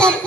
Santa